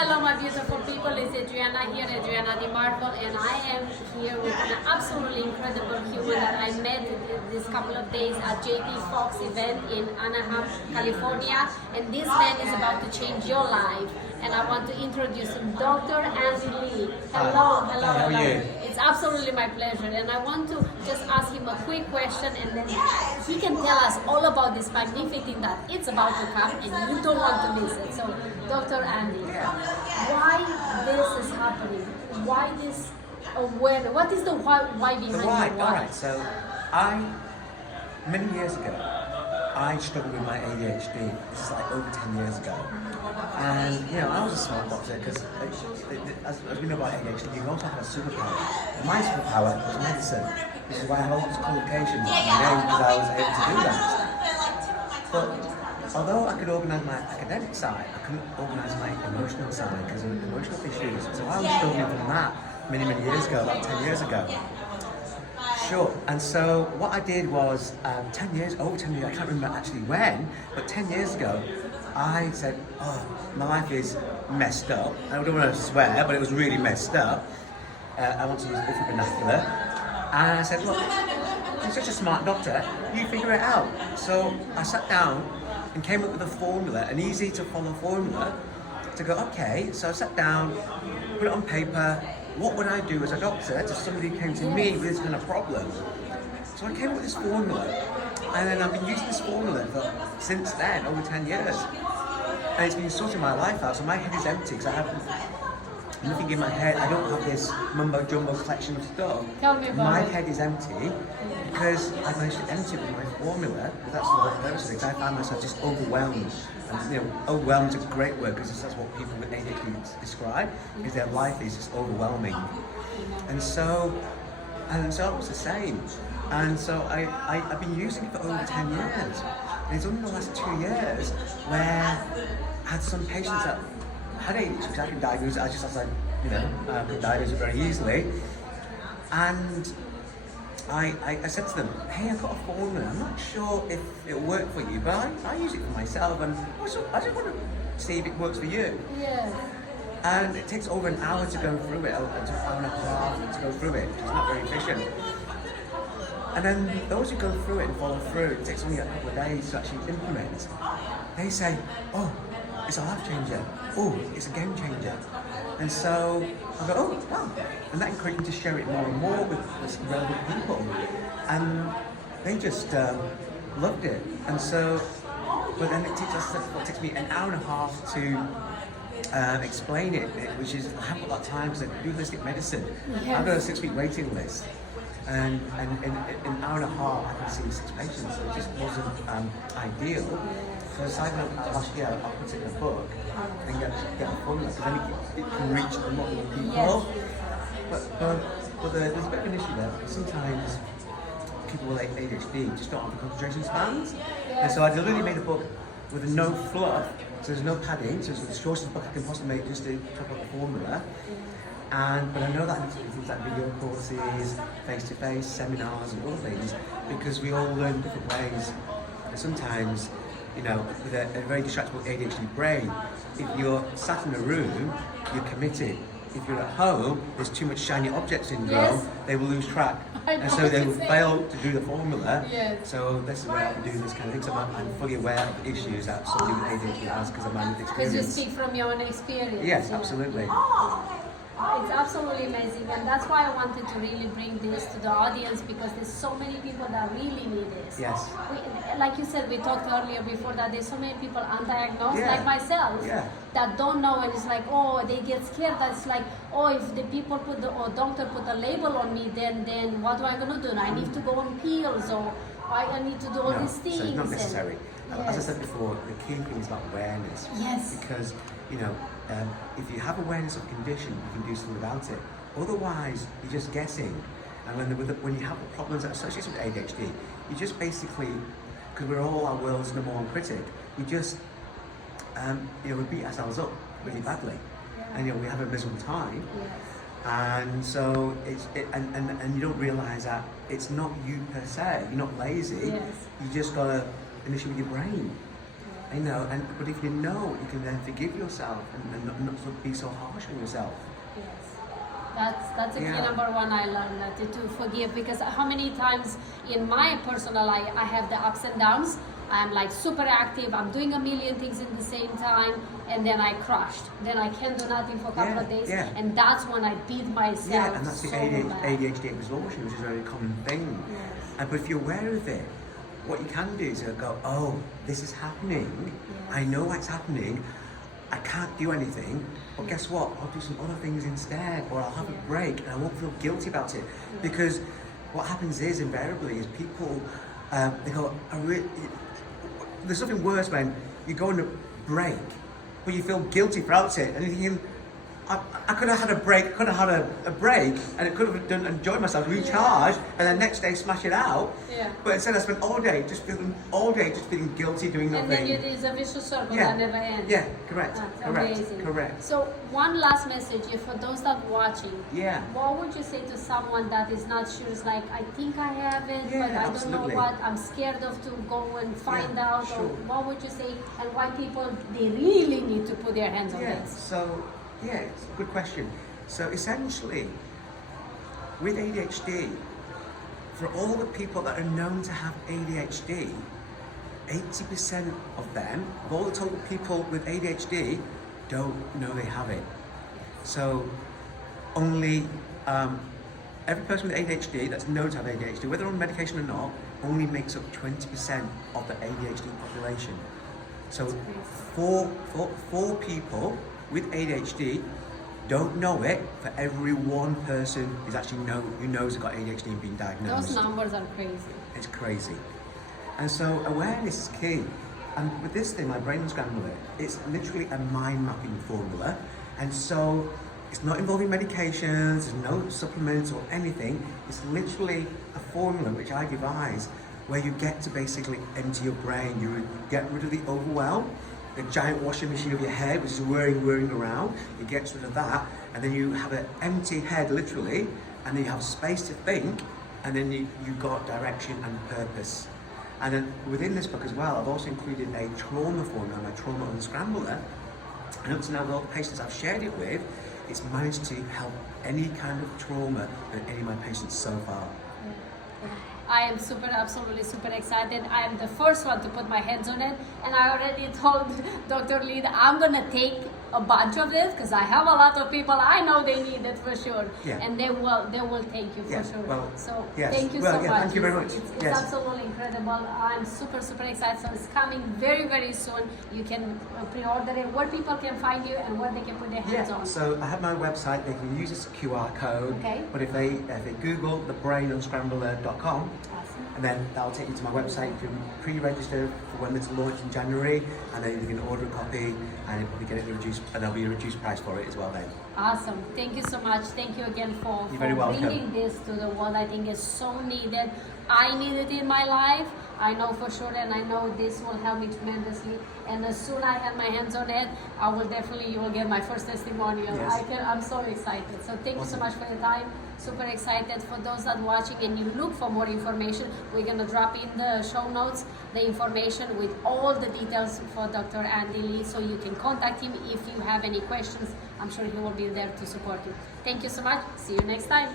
Hello, my beautiful people. It's Adriana here, Adriana the Marvel, and I am here with an absolutely incredible human that I met this couple of days at Foxx event in Anaheim, California. And this man is about to change your life. And I want to introduce him, Dr. Andy Lee. Hello, hello, How are hello. you? It's absolutely my pleasure. And I want to just ask him a quick question, and then he can tell us all about this magnificent thing that it's about to come, and you don't want to miss it. So, Dr. Andy, why this is happening? Why this awareness? What is the why behind The why, the why? alright, so many years ago, I struggled with my ADHD. This is like over 10 years ago. And, you know, I was a smart boxer because, as we know about ADHD, you also have a superpower. And my superpower was medicine. This is why I have all these qualifications because I was able to do that. But although I could organise my academic side, I couldn't organise my emotional side because of emotional issues. So I was struggling from that many years ago, about 10 years ago. Sure, and so what I did was, over 10 years, I can't remember actually when, but 10 years ago, I said, oh, my life is messed up. I don't want to swear, but it was really messed up. I want to use a different vernacular. And I said, look, you're such a smart doctor, you figure it out. So I sat down and came up with a formula, an easy to follow formula, to go, okay, so I sat down, put it on paper, what would I do as a doctor to somebody who came to me with this kind of problem? So I came up with this formula, and then I've been using this formula since then, over 10 years. And it's been sorting my life out, so my head is empty because I have nothing in my head. I don't have this mumbo jumbo collection of stuff. Tell me about my it. head is empty because I managed to empty it with my formula, because that's what the purpose of it, because I found myself just overwhelmed. And, you know, overwhelmed is a great word because that's what people with ADHD describe, is their life is just overwhelming. And so it was the same. And so I've been using it for over 10 years. And it's only the last 2 years where I had some patients that had ADHD, because I could diagnose it, I could diagnose it very easily. And I said to them, hey, I've got a formula, I'm not sure if it'll work for you, but I use it for myself, and I just want to see if it works for you. Yes. And it takes over an hour to go through it, or an hour and a half to go through it, which is not very efficient. And then those who go through it and follow through, it takes only a couple of days to actually implement. They say, oh, it's a life changer, oh, it's a game changer. And so I go, oh, wow. And that encouraged me to share it more and more with relevant people. And they just loved it. And so, but then it takes me an hour and a half to explain it, which is, I haven't got that time because I do holistic medicine. Yes. I've got a 6-week waiting list. And in an hour and a half, I can see 6 patients, so it just wasn't ideal. So I decided last year I'll put it in a book and get a formula, because then it can reach a lot more people. Yes. But there's a bit of an issue there. Sometimes people with ADHD just don't have the concentration spans. And so I deliberately made a book with no fluff, so there's no padding, so it's the shortest book I can possibly make just to talk about the formula. But I know that I need to do things like video courses, face-to-face, seminars and other things, because we all learn different ways. And sometimes, you know, with a very distractible ADHD brain, if you're sat in a room, you're committed. If you're at home, there's too much shiny object syndrome, Yes. They will lose track. I know And so they what will you're fail to do the formula. Yes. So this is where I do this kind of thing. So I'm fully aware of the issues that somebody with ADHD has because of my lived Because you experience. speak from your own experience. Yes, you know. absolutely. It's absolutely amazing, and that's why I wanted to really bring this to the audience, because there's so many people that really need this. Yes. Like you said, we talked earlier before that there's so many people undiagnosed, Yeah. like myself, Yeah. that don't know, and it's like, oh, they get scared. That's like, oh, if the people doctor put a label on me, then what am I gonna do? I need to go on pills, or I need to do all No, these things. so it's not necessary. And, As I yes. said before, the key thing is about awareness. Yes. Because, you know, if you have awareness of condition, you can do something about it. Otherwise, you're just guessing. And when you have the problems that are associated with ADHD, you just basically, because we're all our world's number one critic, we just, we beat ourselves up really badly. And, we have a miserable time. Yes. And so and you don't realise that it's not you per se. You're not lazy. Yes. You just got an issue with your brain. You know, but if you know, you can then forgive yourself and not be so harsh on yourself. Yes, that's a key number one I learned, that to forgive, because how many times in my personal life I have the ups and downs. I'm like super active, I'm doing a million things in the same time, and then I crushed. Then I can't do nothing for a couple of days, and that's when I beat myself. Yeah, and that's the so ADHD exhaustion, which is a very common thing. Yes. But if you're aware of it, what you can do is go, oh, this is happening. Yes. I know what's happening. I can't do anything. But guess what? I'll do some other things instead, or I'll have a break, and I won't feel guilty about it. Because what happens is invariably is people they go, there's something worse when you go on a break, but you feel guilty about it, and you're thinking, I could have had a break, I could have had a break, and it could have enjoyed myself, recharged, and then next day smash it out. Yeah. But instead I spent all day just feeling guilty doing nothing. And then it is a vicious circle that never ends. Yeah, correct. That's correct. amazing. Correct. So one last message, for those that are watching, Yeah. what would you say to someone that is not sure? It's like, I think I have it, Yeah, but I absolutely. don't know what. I'm scared of to go and find out. sure. Or what would you say? And why people they really need to put their hands on this? So it's a good question. So essentially, with ADHD, for all the people that are known to have ADHD, 80% of them, of all the total people with ADHD, don't know they have it. So only every person with ADHD that's known to have ADHD, whether on medication or not, only makes up 20% of the ADHD population. So four people with ADHD don't know it for every one person who knows they've got ADHD and been diagnosed. Those numbers are crazy. It's crazy. And so awareness is key. And with this thing, my brain scrambler, it's literally a mind mapping formula. And so it's not involving medications, there's no supplements or anything. It's literally a formula which I devise where you get to basically empty your brain. You get rid of the overwhelm, the giant washing machine of your head, which is whirring around. It gets rid of that, and then you have an empty head, literally, and then you have space to think, and then you've got direction and purpose. And then within this book as well, I've also included a trauma formula, my trauma unscrambler. And up to now, with all the patients I've shared it with, it's managed to help any kind of trauma with any of my patients so far. I am absolutely super excited. I am the first one to put my hands on it, and I already told Dr. Lee that I'm gonna take a bunch of this because I have a lot of people I know they need it for sure, and they will thank you for sure. Well, so yes. thank you so much. Thank you very much. It's absolutely incredible. I'm super excited. So it's coming very soon. You can pre-order it. Where people can find you and where they can put their hands on. So I have my website. They can use this QR code. Okay. But if they Google thebrainunscrambler.com. Awesome. And then that'll take you to my website. You can pre-register for when it's launched in January, and then you can order a copy, and you'll get it reduced, and there'll be a reduced price for it as well then. Awesome. Thank you so much. Thank you again for bringing this to the world. I think it's so needed. I need it in my life. I know for sure, and I know this will help me tremendously. And as soon as I have my hands on it, you will get my first testimonial. Yes. I'm so excited. So thank you so much for your time. Super excited. For those that are watching and you look for more information, we're gonna drop in the show notes the information with all the details for Dr. Andy Lee, so you can contact him if you have any questions. I'm sure he will be there to support you. Thank you so much. See you next time.